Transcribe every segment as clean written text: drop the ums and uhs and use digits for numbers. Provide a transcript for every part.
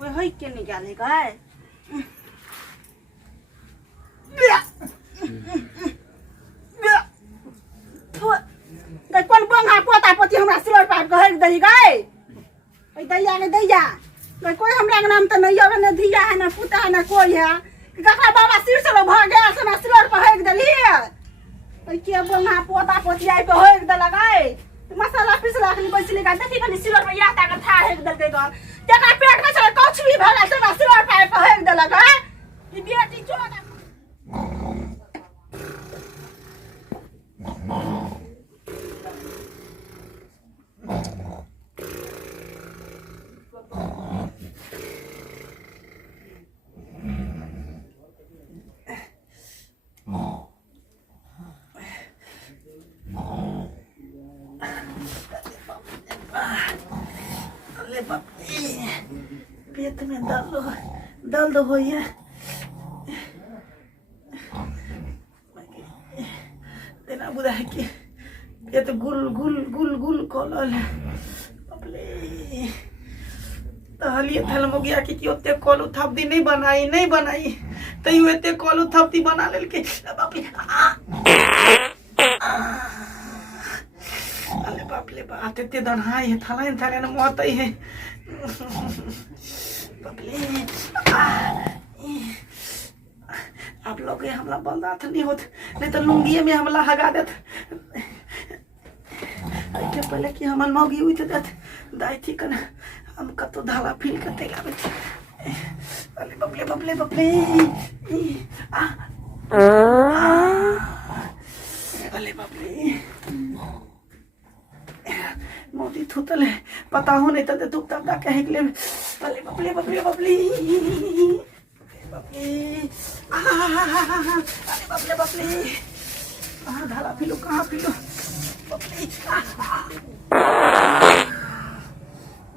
कोई है के नहीं गाले गाय कौन बंगा पोता पोती हमरा सिलर पाट कहै दही गाय ओइ दैया के दैया कोई हमरा के नाम त नहीं आवे न धिया है न पुता है न कोई है ककरा बाबा सिर से भ गया से सिलर पर हेक दली ओइ के बंगा पोता पोती आई पे हेक दला गाय मसाला पिसला के बैसले का देखि खाली सिलर पर याता के था हेक दल के ग तेका पेट में से कुछ भी भला से सिलर पर हेक दला गाय ई बेटी चोला पेट में दर्द हो है तेना बुझा है कि ये तो गुल गुल गुल गुल कॉलल है तहलिए थल हो गया कि ओते कॉल उथापती नहीं बनाई तैयो एते कॉल उथापती बना लेल के बाप रे अरे बाप रे बात एते दनहाई है थाला न मत है बाप रे आप लोग हमला बर्दाश्त नहीं होत नहीं तो लुंगी में हमला हगा देत के पहले कि हमन मौगी हुई देत दाई थी कन हम कतो धाला फील करते आवे अरे बाप रे आ अरे बाप रे मोदी थुतल है पता हो नहीं तो दुख तब कहे के ले अरे बाप रे अरे बाप रे धारा पीलो कहाँ पीलो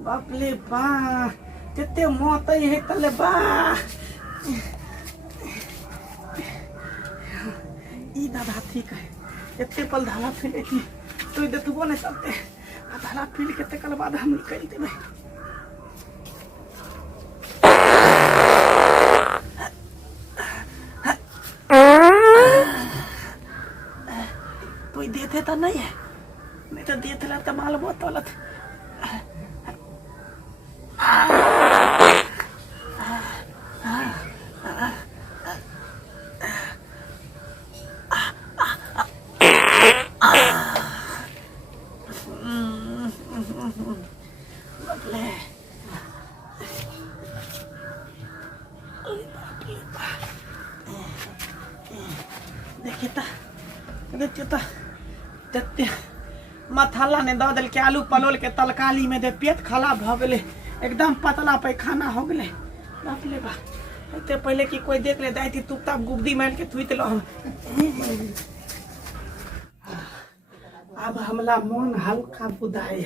बाप रे बा कितने मौत है तले बा ई दादा ठीक है इतने पल धारा फीले थी तो इधर तू नहीं चलते धारा फील के तक बाद हम निकल देवे कोई देते तो नहीं है नहीं तो देते ला तो माल बहुत तौलत देखिए मथाला ने दो दिल के आलू पलोल के तलकाली में दे पेट खराब हो गए एकदम पतला पैखाना हो गए बाप रे बा इतने पहले कि कोई देख ले दाई तुपता गुब्दी मार के थुइत लो अब हमला मन हल्का बुझाए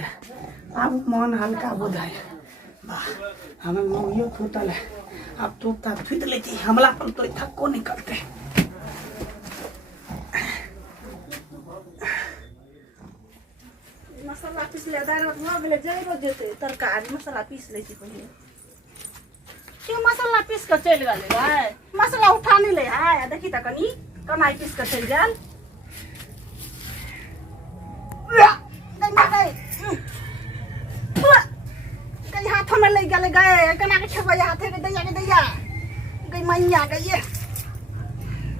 अब मन हल्का बुझाए हम मौगियो थुतल है अब तुपता थुइत लेती हमला पर तो थक्को नहीं करते मसाला पीस ले दार हो गेले जइरो देते तरकारी मसाला पीस लेती पहिले क्यों मसाला पीस के चल गेले भाई मसाला उठा नहीं ले है देखी त कनी कमाई पीस के चल गेल गई हाथ में ले गेले गए कना के छबा हाथ के दैया गई मैया गई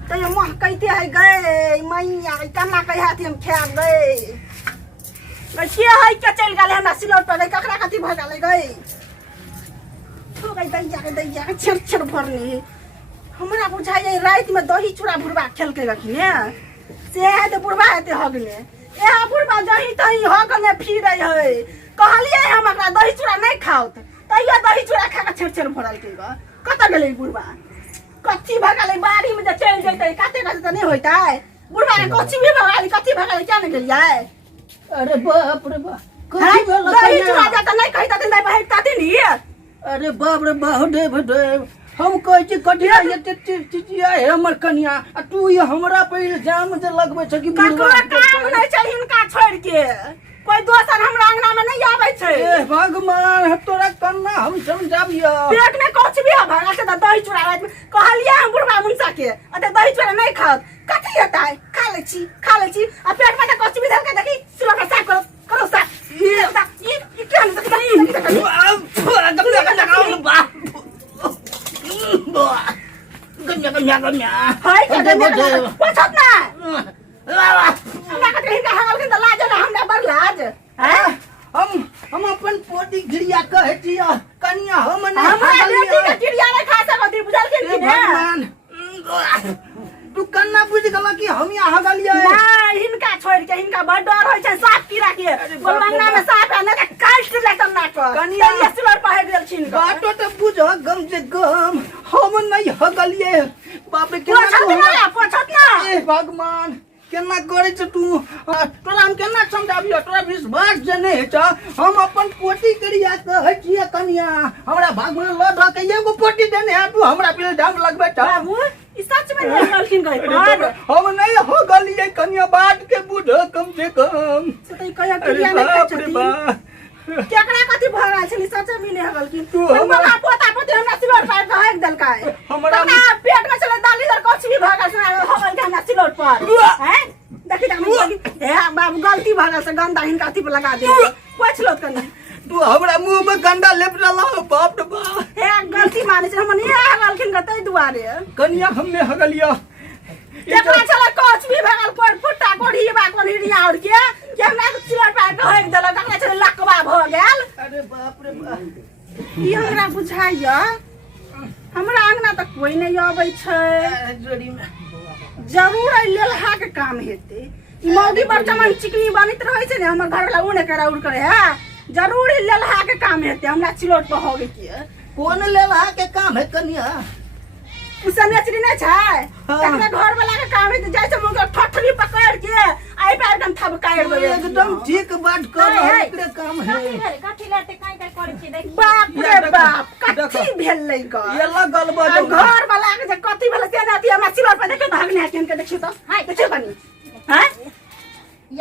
तो ये मोह कहते है गए मैया कना के हाथ हम खेब गए क्या है क्या चल गए हमरा सिलौट पर ककरा कथी भ गेले गई तो गई दैया छर भरनी हमरा बुझाई रात में दही चूड़ा बुढ़वा खेल के रखने से है तो बुढ़वा है हो गले ए बुढ़वा दही तही हो गले फिर है कहलिए हम एकरा दही चूड़ा नहीं खाओ तैयो दही चूड़ा खा के छर भरल के कत गेले बुढ़वा कथी भ गेले बाड़ी में चल जइते काते तो नहीं होता है बुढ़वा कथी भी भ गेले कथी भ गेले क्या नहीं गेलिए अरे बाप रे बाप दही चूड़ा जाता नहीं कही ताते नहीं बहता नहीं अरे बाप रे बाप हम कहै छी कटिया एते चिचिया है हमर कन्या आ तू ये हमरा पे इल्जाम जे लगबै छ कि ककरो काम नै छै हिनका छोड़ के कोई दोसर हमरा अंगना में नहीं आबै छै। ए भगवान तोरा कन्ना हम समझाबियो पेट में कुछ भी भगा के दही चूड़ा कहलिए हम बुढ़वा मुंसा के अते दही चूड़ा नहीं खाओ कथी होता है खा ले छी आ पेट में कुछ भी धर के देखी सिलो के साफ करो साफ ये क्या गन्या हाय पछत ना हमरा कते हिनका हगल के लाज ना हमरा बड़ लाज हैं हम अपन पोती गिरिया कहै छी कन्या हम नहीं हमरा बेटी के चिड़िया नहीं खा सकती बुझल के कि भगवान तू कन्ना बुझ गला कि हम यहाँ हगलिए नहीं हिनका छोड़ के हिनका बड़ डर होय छै साफ कीड़ा के गोलंगना में साफ है ना के काट लेतन ना को कन्या ये सिलर पहे गेल छिन बाटो त बुझ गम जे गम हम नहीं हगलिए बाप रे पोछत ना ए भगवान केना करे छ तू तोरा हम केना समझाबियो तोरा विश्वास जे नहीं छ हम अपन पोती करिया कहै छी कन्या हमरा भगवान ल द के एगो पोती देने है तू हमरा पे इल्जाम लगबै छ बाबू ई सच में गलखिन गई पर हम नहीं हो गलिए कन्या बाट के बुढ़ कम से कम सतई कया क्रिया नहीं खाई छथि केकरा कथि भ रहल छली सच में नहीं गलखिन तू हमरा पोता पोती हमरा सिलोट पर रह देल का हमरा पेट में चले दाली दर कुछ भी भगा से हगल के हमरा सिलोट पर हैं देखि त हे बाबू गलती भगा से गंदा हिनका अथि पे लगा दे पोछ लो कनी तू हमरा मुंह में गंदा लेप डाला बाप रे बाप हे गलती माने छै हम नहीं हगलखिन के तै दुआरे कन्या हमने हगलिया देखला चला कुछ भी भगल पर फुट्टा कोढ़ी बा कोढ़िया और के हमरा सिलोट पर कह देल देखला चला लकवा भ गेल अरे बाप रे बाप ई हमरा बुझाइया हमरा अंगना तक कोई नहीं आबै छै जोड़ी में जरूर लेलहा के काम हेते ई मौगी पर चमन चिकनी बनित रहै छै ने हमर घर वाला उने करा उड़ करे है जरूर लेलहा के काम हेते हमरा चिलोट पर होगे के कौन लेलहा के काम है कन्या उसने चरी नहीं छै तकरा घर वाला के काम है जैसे मुंह ठठरी पकड़ के आई पे एकदम थबकाड़ देबे एकदम ठीक बात कर एकरे काम है काठी लाते काई काई करे छी देख बाप रे बाप कथि भेलै ग ये लगल बा घर वाला के जे कथि भेलै से नाती हमरा चिलोट पर देखे भागने है के देखियो त हाय देखियो बनी हैं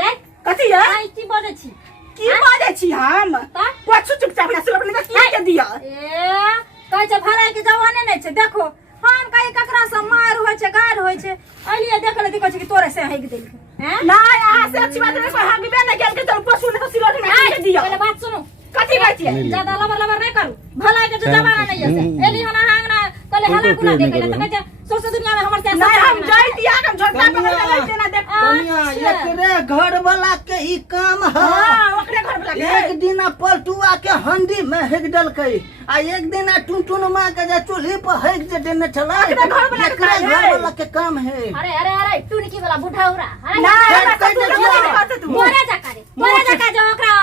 ये कथि है आई की बजे छी की बाजे छी हम पोछू चुपचाप ना सिलोट पर निकाल के दिया ए कहै छै भराई के जवाने नै छै देखो हम कहीं ककरा से मार होय छै गार होय छै अलिए देख ले कहै छै कि तोरे से हेग देल हैं नहीं यहाँ से अच्छी बात नहीं कोई हगबे नहीं गेल के चल पोछू ने सिलोट में के दिया पहले बात सुनो कथि कहै छी ज्यादा लबर नहीं करू भलाई के जो जमाना नहीं है एली हना हांगना कहले हला गुना दे कहले त कहै सोच दुनिया में हमर से नहीं हम जाई दिया हम झटका पकड़ के ले देना देख कन्या एकरे घर वाला के ही काम है हां ओकरे घर वाला के एक दिन पलटुआ के हंडी में हेग डलकै आ एक दिन टुनटुन मां के जे चूल्ही पर हेग जे देने छला एकरे घर वाला के काम है अरे टुनकी वाला बुढ़ाउरा मोरे जका जो ओकरा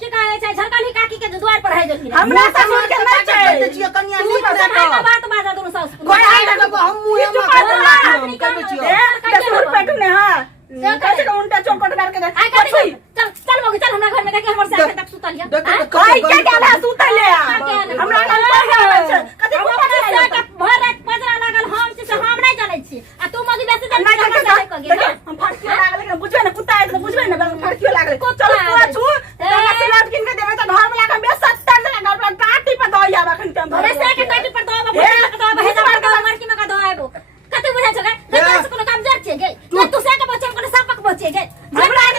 की कहै छै झरकली काकी के द्वार पर है जखनी हमरा ससुर के नहीं छै छियै कन्या तू नीक तो रे बात बाजा दोनों सास कोई आई ना हम मुंह में कर छियै ससुर पेट में हां कैसे का उल्टा चौकट मार के आई कर चल मोगी चल हमरा घर में देखे हमर से आके तक सुतलिया आई क्या क्या सुतले हमरा नाम पर है कथि के भर रात पजरा लागल हम से हम नहीं जानै छी आ तू मोगी बेसी जानै हम फड़कियो लागल लेकिन बुझबे ना कुत्ता है तो बुझबे ना फड़कियो लागल चल तू छू तमा सिलाट किन के देबे त घर वाला के 70 ना घर पर काटी पर दई आबा खन के भरे से के काटी पर दवा भरे के दवा हे जबर का मार की में का दवा आबो कते बुझा छ गए देखा कोनो काम जर छे गए तू से के बच्चे को सापक बचे गए हमरा के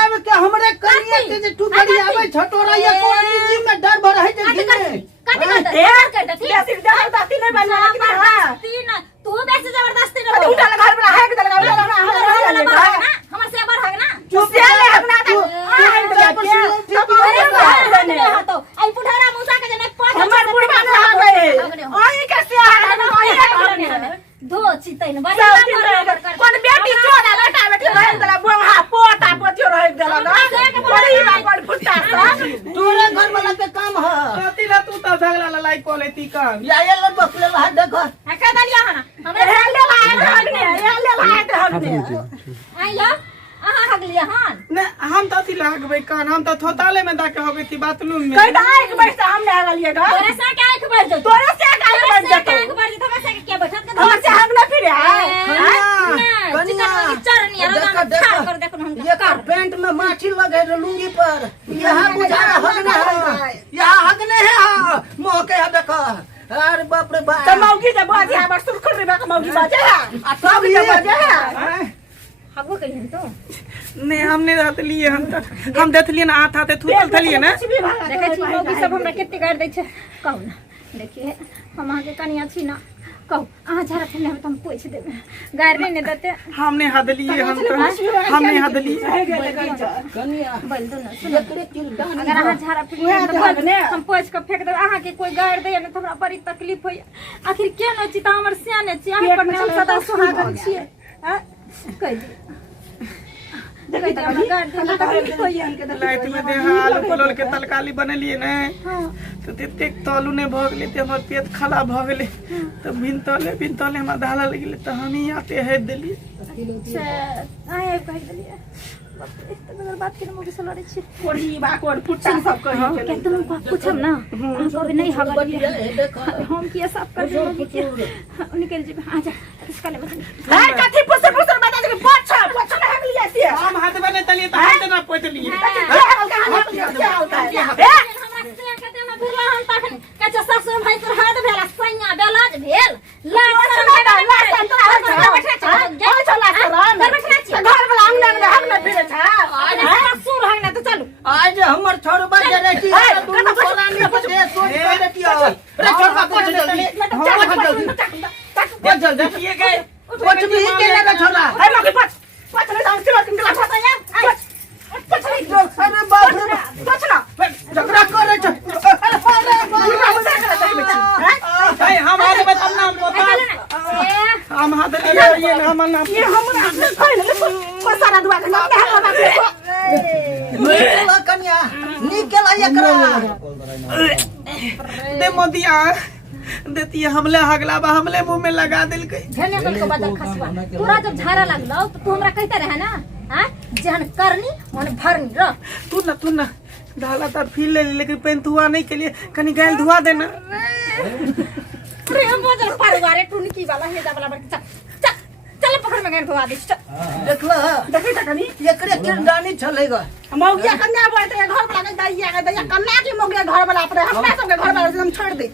आब के हमरे कन्या के जे तू बड़ी आबै छटोरा ये कोन निजी में डर भर है जे जबरदस्ती नहीं बनवा कि हां तू बेसी जबरदस्ती न उठा घर वाला है के लगा हमर से बर है ना चुप से ले अपना आई पुठारा मुसा के जने हमर बुढ़वा ना आ गए ओही के से आ दो चितैन बड़ी कोन बेटी छोड़ा बेटा बेटी रह देला बोहा पोता पोतियो रह देला बड़ी बात फुटा सा तोरे घर वाला के काम है कथी ला तू त झगड़ा ललाई कोलेती काम या ये ले बकले ला देख का दलिया हना हमरे ले ला हगने ले ला हगने आई लो अहाँ हगलिए हन ने हम तो अथी लागबे कान हम तो थोताले में दाके होगे थी बाथरूम में कई दाई के बैठ हमने आ गलिए घर तोरे से क्या आंख बढ़ जातो तोरे से का बैठ जातो आंख बढ़ जातो हमरा से क्या बैठत के हमर से हम ना फिरे चिकन चरनी देखो, देखो। कर देखो हम ये का पैंट में माछी लगे रे लुंगी पर यहाँ बुझा हगने है यहाँ हगने है मोह के देखो अरे बाप रे बाप त मौगी त बाजे हमर सुरखुर रे बाक मौगी बाजे है आ सब के बाजे है हगो कहिन तो ने हमने रहत लिए हम देखलिए ना हाथ हाथे थूतल थलिए ना देखै छी मौगी सब हमरा केते गाड़ दै छै कहू ना देखिए हम अहाँ के कनिया छी ना कहू अहाँ झाड़ा फिरने में तो हम पूछ देबे गाड़ नहीं देते हमने हदलिए हमने हदलिए कन्या बोल दो ना एकरे किरदान अगर अहाँ झाड़ा फिरने में तो बोल हम पोछ के फेंक देबे अहाँ के कोई गाड़ दे ना तो हमरा बड़ी तकलीफ होय आखिर के न छी त हमर सियाने छी अहाँ पर हम सदा सुहागन छियै हैं कह दी देखै त हमरा गाड़ दे तकलीफ होय लाइट में दे आलू पलोल के तरकारी बनलिए ने हां तो तेते तलू ने भ गेले ते हमर पेट खराब भ गेले तो बिनतले हमरा धाला लगिले तो हम ही आते है देली से आए कह देलिए बाप रे तो बात के मुझे से लड़े छी कोड़ी बा कोड़ फुट्टा सब कहि के के तुम पूछम ना हम कभी नहीं हगलिए हम किया सब कर दे निकल जी आ जा इसका ले है कथि पुसर पुसर बता दे पोछ पोछ ना हगलिए से हम हाथ बने तलिए तो हाथ ना पोतलिए क्या होता है आज हमर छोड़बा जरे की दुनु पुरानी से सोच कर देतिया रे छोड़बा कुछ जल्दी बहुत जल्दी देखिए गए कुछ भी के लगा छोड़ा है मके पछ नहीं डाउन किलो किलो पता है पछ नहीं अरे बाप रे पछ ना झगड़ा करे छ भाई हम हाथ में तब नाम पोता हम हाथ ले ये हम नाम ये हम को सारा दुआ के नाम निकला कन्या निकला एकरा दे मोदिया देती हमले हगला बा हमले मुंह में लगा दिल के झने कल को बदल खसवा तोरा जब झाड़ा लागलो तो तू हमरा कहते रहे ना हां जहन करनी मन भरनी र तू ना ढाला तो फील ले लेकिन पेन धुआ नहीं के लिए कनी गैल धुआ देना प्रेम बदल परिवार टुनकी वाला हे जा वाला चल चल पकड़ में गैर धुआ दे देखला देखै त कनी एकरे किरदानी चलेगा मौगिया कन्या बोलते घर वाला के दैया कन्या की मौगिया घर वाला अपने हमरा सब के घर वाला हम छोड़ दे